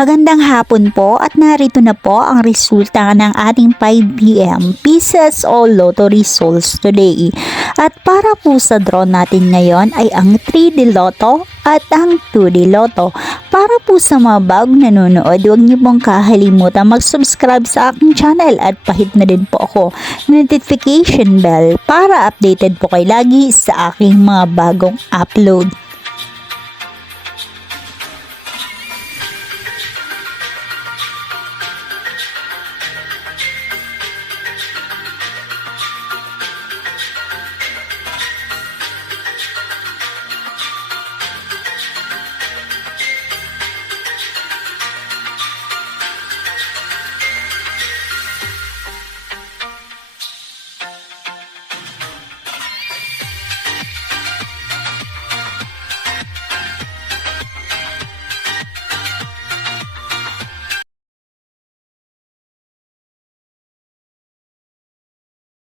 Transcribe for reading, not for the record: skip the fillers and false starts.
Magandang hapon po at narito na po ang resulta ng ating 5 p.m. Pieces o Lotto results today. At para po sa draw natin ngayon ay ang 3D Lotto at ang 2D Lotto. Para po sa mga bagong nanonood, huwag niyo pong kakalimutan mag-subscribe sa aking channel at pahit na din po ako notification bell para updated po kayo lagi sa aking mga bagong upload.